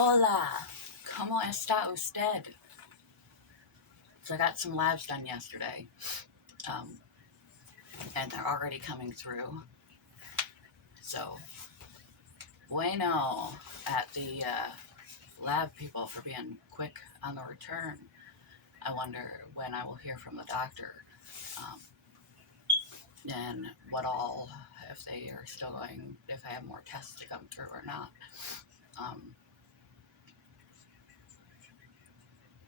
Hola, ¿cómo está usted? So I got some labs done yesterday, um, and they're already coming through. So, bueno at the lab people for being quick on the return. I wonder when I will hear from the doctor, um, and what all, if they are still going, if I have more tests to come through or not. Um,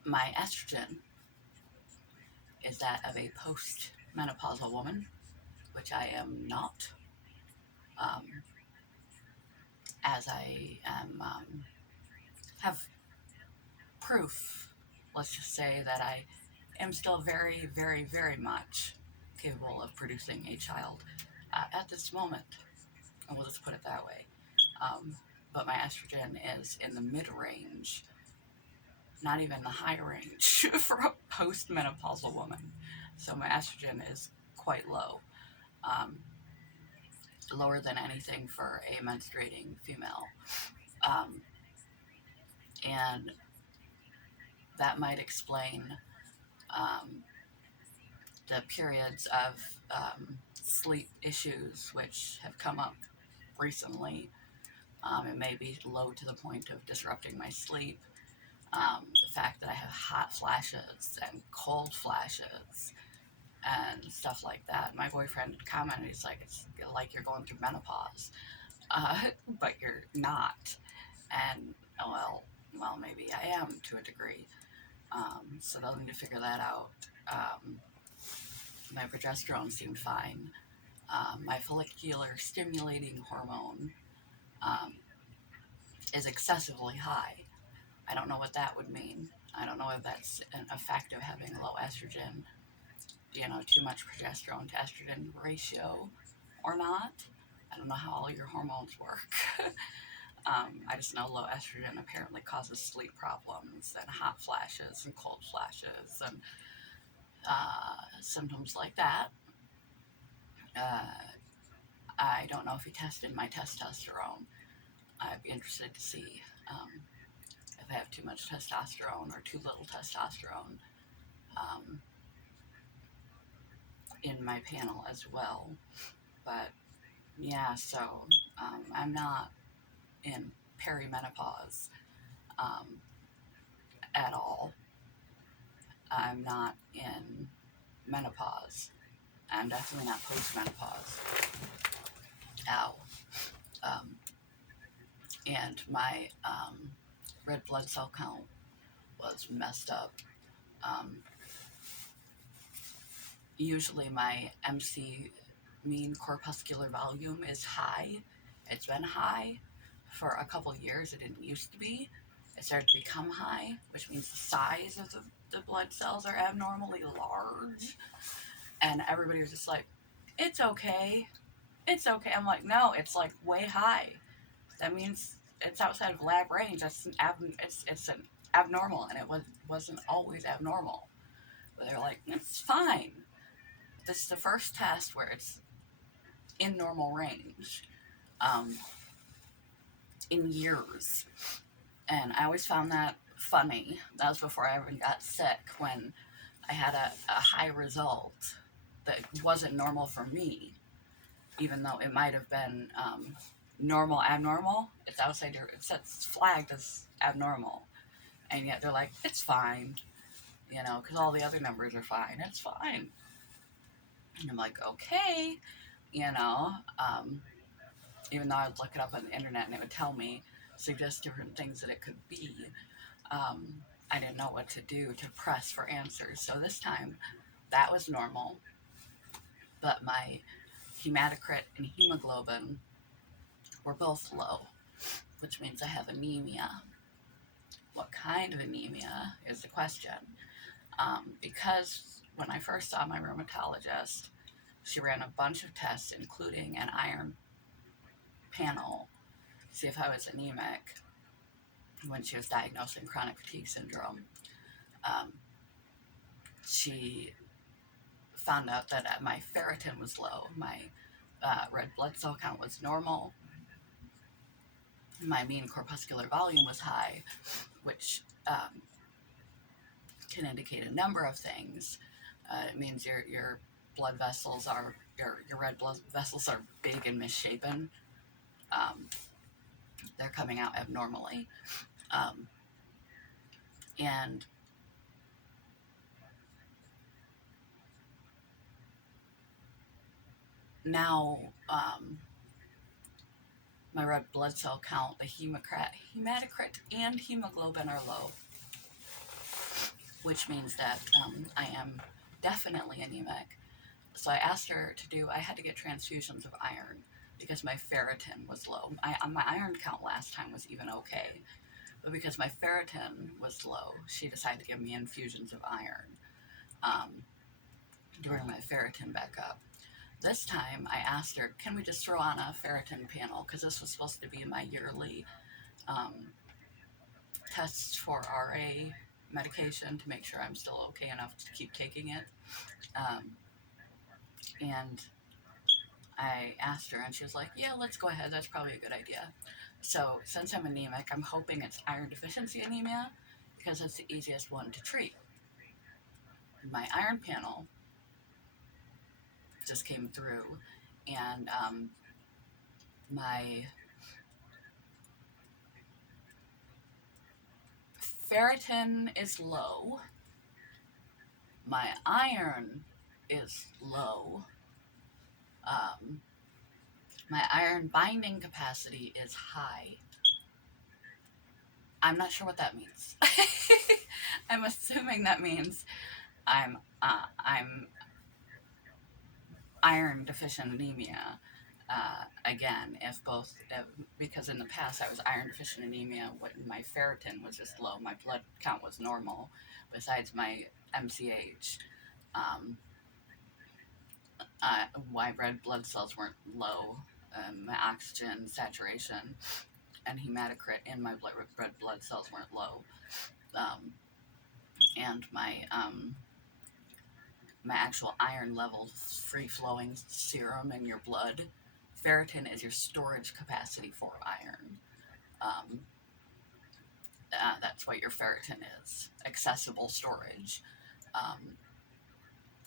my estrogen is that of a post-menopausal woman, which I am not. Um, as I am have proof, let's just say that I am still very, very, very much capable of producing a child at this moment, and we'll just put it that way. Um, but my estrogen is in the mid-range, not even the high range for a post-menopausal woman. So my estrogen is quite low, um, lower than anything for a menstruating female. Um, and that might explain um, the periods of sleep issues which have come up recently. It may be low to the point of disrupting my sleep. The fact that I have hot flashes and cold flashes and stuff like that. My boyfriend commented, he's like, it's like you're going through menopause, but you're not. And well, maybe I am to a degree. So they'll need to figure that out. My progesterone seemed fine. My follicular stimulating hormone um, is excessively high. I don't know what that would mean. I don't know if that's an effect of having low estrogen, too much progesterone to estrogen ratio or not. I don't know how all your hormones work. I just know low estrogen apparently causes sleep problems and hot flashes and cold flashes and symptoms like that. Uh, I don't know if he tested my testosterone. I'd be interested to see if I have too much testosterone or too little testosterone um, in my panel as well. But yeah, so I'm not in perimenopause um, at all. I'm not in menopause. I'm definitely not postmenopause. Ow. Um, and my red blood cell count was messed up. Um, Usually my MC, mean corpuscular volume, is high. It's been high for a couple years. It didn't used to be. It started to become high, which means the size of the blood cells are abnormally large. And everybody was just like, it's okay. It's okay. I'm like, no, it's like way high. That means it's outside of lab range. It's an abnormal, and wasn't always abnormal. But they're like, it's fine. This is the first test where it's in normal range um, in years. And I always found that funny. That was before I even got sick, when I had a high result that wasn't normal for me, even though it might have been normal, abnormal. It's outside it's flagged as abnormal. And yet they're like, it's fine, because all the other numbers are fine. It's fine. And I'm like, okay, you know, um, even though I'd look it up on the internet and it would tell me, suggest different things that it could be. I didn't know what to do to press for answers. So this time, that was normal, but my hematocrit and hemoglobin were both low, which means I have anemia. What kind of anemia is the question? Because when I first saw my rheumatologist, she ran a bunch of tests, including an iron panel, to see if I was anemic when she was diagnosing chronic fatigue syndrome. Um, she found out that my ferritin was low, my red blood cell count was normal, my mean corpuscular volume was high, which can indicate a number of things. It means your blood vessels are your red blood vessels are big and misshapen. Um, they're coming out abnormally, um, and now my red blood cell count, the hematocrit, and hemoglobin are low, which means that I am definitely anemic. So I asked her to I had to get transfusions of iron because my ferritin was low. My iron count last time was even okay, but because my ferritin was low, she decided to give me infusions of iron um, during my ferritin back up. This time I asked her, can we just throw on a ferritin panel? Because this was supposed to be my yearly um, tests for RA medication to make sure I'm still okay enough to keep taking it. Um, and I asked her, and she was like, yeah, let's go ahead. That's probably a good idea. So, since I'm anemic, I'm hoping it's iron deficiency anemia because it's the easiest one to treat. My iron panel just came through, and my ferritin is low, my iron is low, um, my iron binding capacity is high. I'm not sure what that means. I'm assuming that means I'm iron deficient anemia. Again, because in the past I was iron deficient anemia when my ferritin was just low, my blood count was normal, besides my MCH. Um, my red blood cells weren't low, my oxygen saturation and hematocrit in my red blood cells weren't low, um, and my actual iron levels, free flowing serum in your blood. Ferritin is your storage capacity for iron. Um, that's what your ferritin is, accessible storage. Um,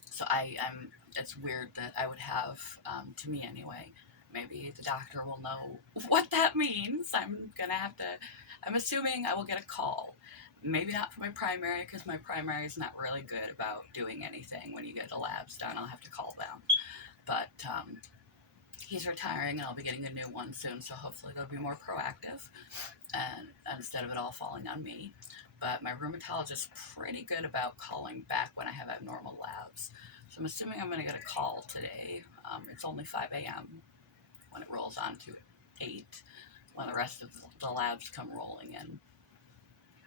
so I'm. It's weird that I would have, to me anyway. Maybe the doctor will know what that means. I'm assuming I will get a call. Maybe not for my primary because my primary is not really good about doing anything. When you get the labs done, I'll have to call them. But he's retiring and I'll be getting a new one soon, so hopefully they'll be more proactive and instead of it all falling on me. But my rheumatologist is pretty good about calling back when I have abnormal labs. So I'm assuming I'm going to get a call today. It's only 5 a.m. when it rolls on to 8 when the rest of the labs come rolling in.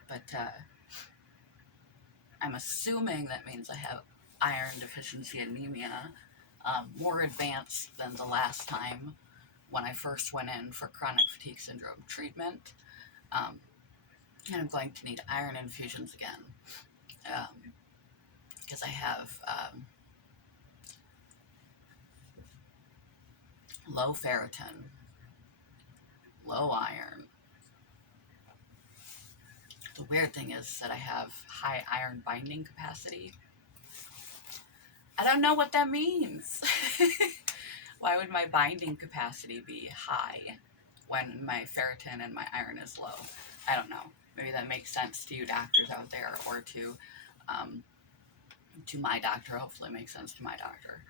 But I'm assuming that means I have iron deficiency anemia, more advanced than the last time when I first went in for chronic fatigue syndrome treatment. And I'm going to need iron infusions again because I have low ferritin, low iron. The weird thing is that I have high iron binding capacity. I don't know what that means. Why would my binding capacity be high when my ferritin and my iron is low? I don't know. Maybe that makes sense to you doctors out there, or to my doctor. Hopefully it makes sense to my doctor.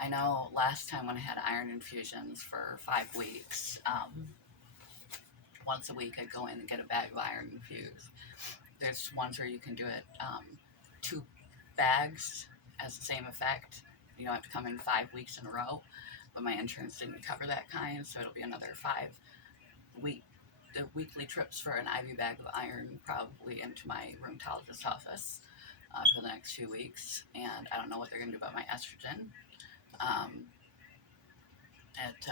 I know last time when I had iron infusions for 5 weeks, once a week I'd go in and get a bag of iron infused. There's ones where you can do it 2 bags has the same effect. You don't have to come in 5 weeks in a row, but my insurance didn't cover that kind, so it'll be another 5 weekly trips for an IV bag of iron, probably into my rheumatologist's office for the next few weeks. And I don't know what they're going to do about my estrogen. It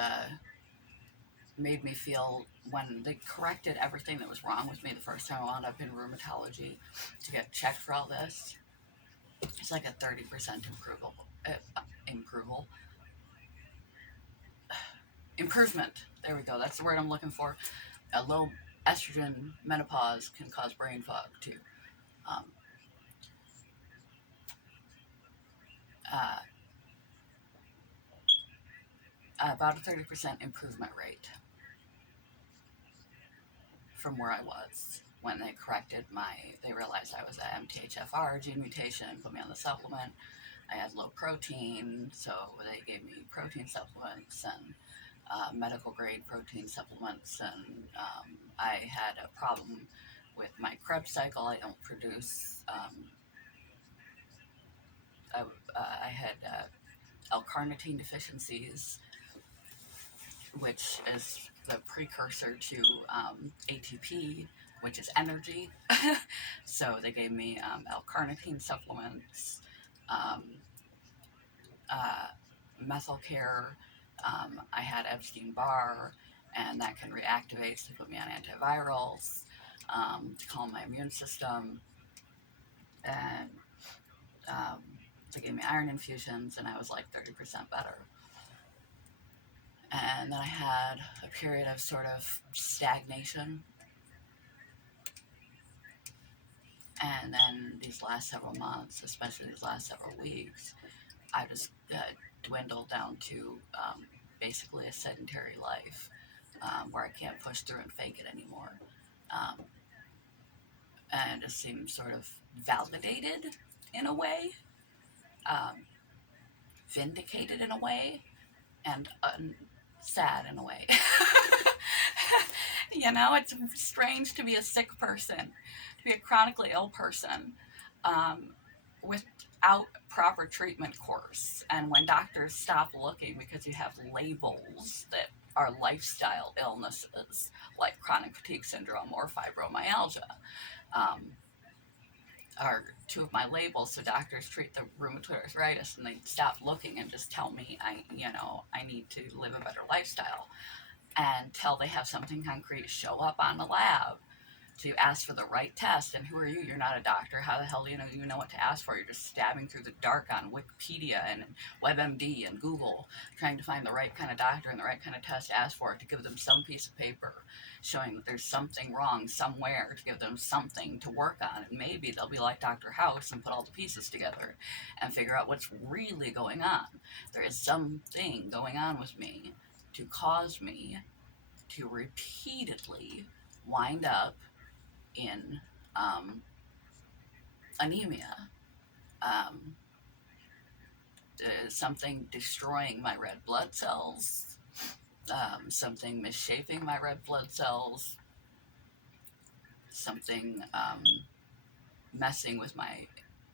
made me feel, when they corrected everything that was wrong with me the first time I wound up in rheumatology to get checked for all this, it's like a 30% improvement. There we go. That's the word I'm looking for. A low estrogen menopause can cause brain fog too. Um, uh, about a 30% improvement rate from where I was when they corrected they realized I was a MTHFR gene mutation, put me on the supplement. I had low protein, so they gave me protein supplements and medical grade protein supplements. And I had a problem with my Krebs cycle. I don't produce, I had L-carnitine deficiencies, which is the precursor to ATP, which is energy. So they gave me L-carnitine supplements, um, methyl care. I had Epstein-Barr, and that can reactivate, so they put me on antivirals to calm my immune system. And um, they gave me iron infusions, and I was like 30% better. And then I had a period of sort of stagnation. And then these last several months, especially these last several weeks, I just dwindled down to basically a sedentary life where I can't push through and fake it anymore. Um, and it seems sort of validated in a way, um, vindicated in a way, and sad in a way. You know, it's strange to be a sick person, to be a chronically ill person without proper treatment course. And when doctors stop looking because you have labels that are lifestyle illnesses like chronic fatigue syndrome or fibromyalgia, um, are two of my labels. So doctors treat the rheumatoid arthritis and they stop looking and just tell me I need to live a better lifestyle until they have something concrete show up on the lab to ask for the right test. And who are you? You're not a doctor. How the hell do you know what to ask for? You're just stabbing through the dark on Wikipedia and WebMD and Google, trying to find the right kind of doctor and the right kind of test to ask for, to give them some piece of paper showing that there's something wrong somewhere, to give them something to work on. And maybe they'll be like Dr. House and put all the pieces together and figure out what's really going on. There is something going on with me to cause me to repeatedly wind up in anemia, um, something destroying my red blood cells, something misshaping my red blood cells, something messing with my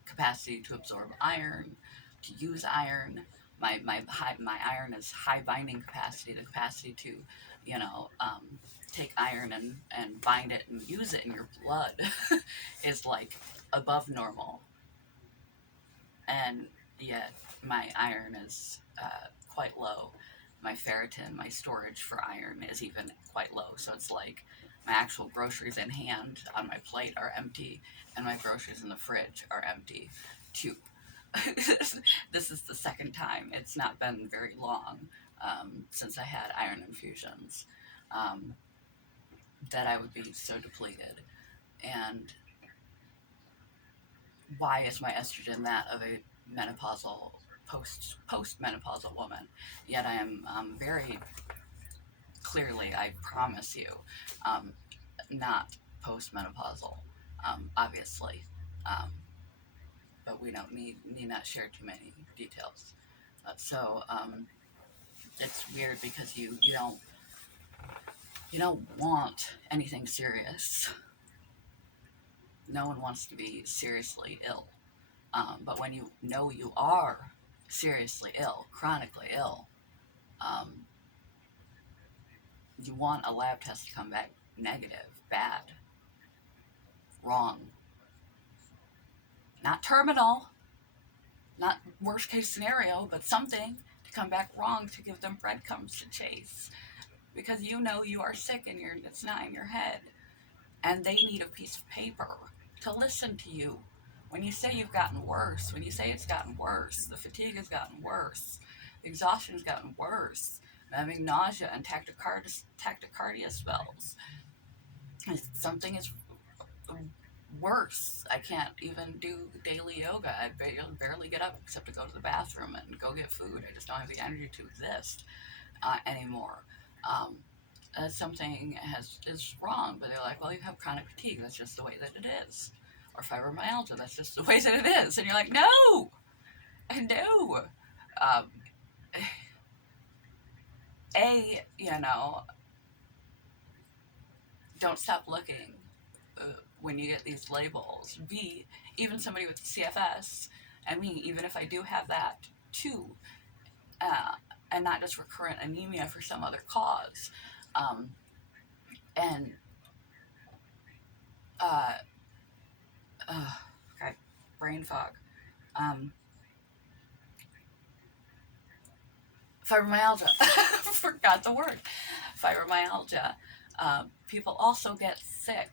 capacity to absorb iron, to use iron. My iron is high binding capacity, the capacity to, take iron and bind it and use it in your blood is like above normal. And yet my iron is quite low. My ferritin, my storage for iron is even quite low. So it's like my actual groceries in hand on my plate are empty, and my groceries in the fridge are empty too. This is the second time. It's not been very long since I had iron infusions that I would be so depleted. And why is my estrogen that of a menopausal post-menopausal woman? Yet I am very clearly, I promise you, not post-menopausal, obviously. But we don't need not share too many details. So it's weird because you don't want anything serious. No one wants to be seriously ill. But when you know you are seriously ill, chronically ill, you want a lab test to come back negative, bad, wrong. Not terminal, not worst case scenario, but something to come back wrong to give them breadcrumbs to chase. Because you know you are sick and it's not in your head. And they need a piece of paper to listen to you. When you say you've gotten worse, when you say it's gotten worse, the fatigue has gotten worse, the exhaustion has gotten worse, having nausea and tachycardia spells. Something is worse. I can't even do daily yoga. I barely get up except to go to the bathroom and go get food. I just don't have the energy to exist anymore. Um, Something is wrong, but they're like, well, you have chronic fatigue. That's just the way that it is. Or fibromyalgia. That's just the way that it is. And you're like, no, no. Um, you know, don't stop looking when you get these labels. B, even somebody with CFS, and me, even if I do have that too, uh, and not just recurrent anemia for some other cause. Um, and, uh, okay, brain fog. Um, Fibromyalgia. Forgot the word. Fibromyalgia. People also get sick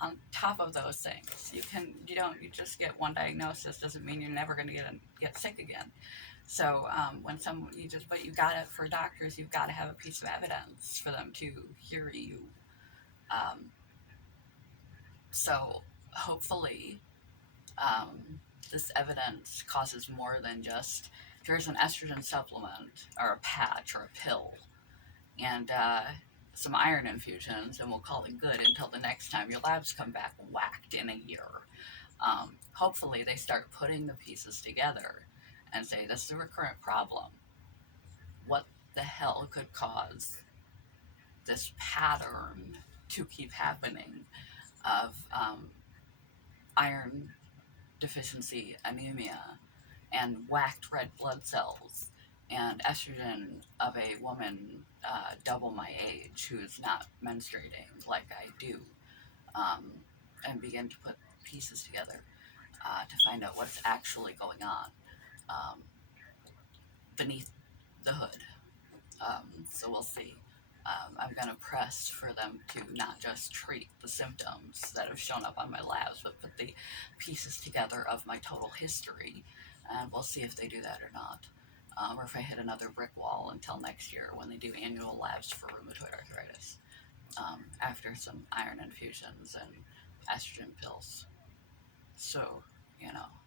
on top of those things. You just get one diagnosis doesn't mean you're never going to get sick again. So when but you got it for doctors, you've got to have a piece of evidence for them to hear you. Um, so hopefully, this evidence causes more than just here's an estrogen supplement or a patch or a pill and some iron infusions, and we'll call it good until the next time your labs come back whacked in a year. Hopefully, they start putting the pieces together and say, this is a recurrent problem. What the hell could cause this pattern to keep happening of iron deficiency anemia and whacked red blood cells and estrogen of a woman double my age who is not menstruating like I do, um, and begin to put pieces together to find out what's actually going on beneath the hood. So we'll see. I'm going to press for them to not just treat the symptoms that have shown up on my labs, but put the pieces together of my total history, and we'll see if they do that or not. Or if I hit another brick wall until next year when they do annual labs for rheumatoid arthritis, after some iron infusions and estrogen pills. So, you know,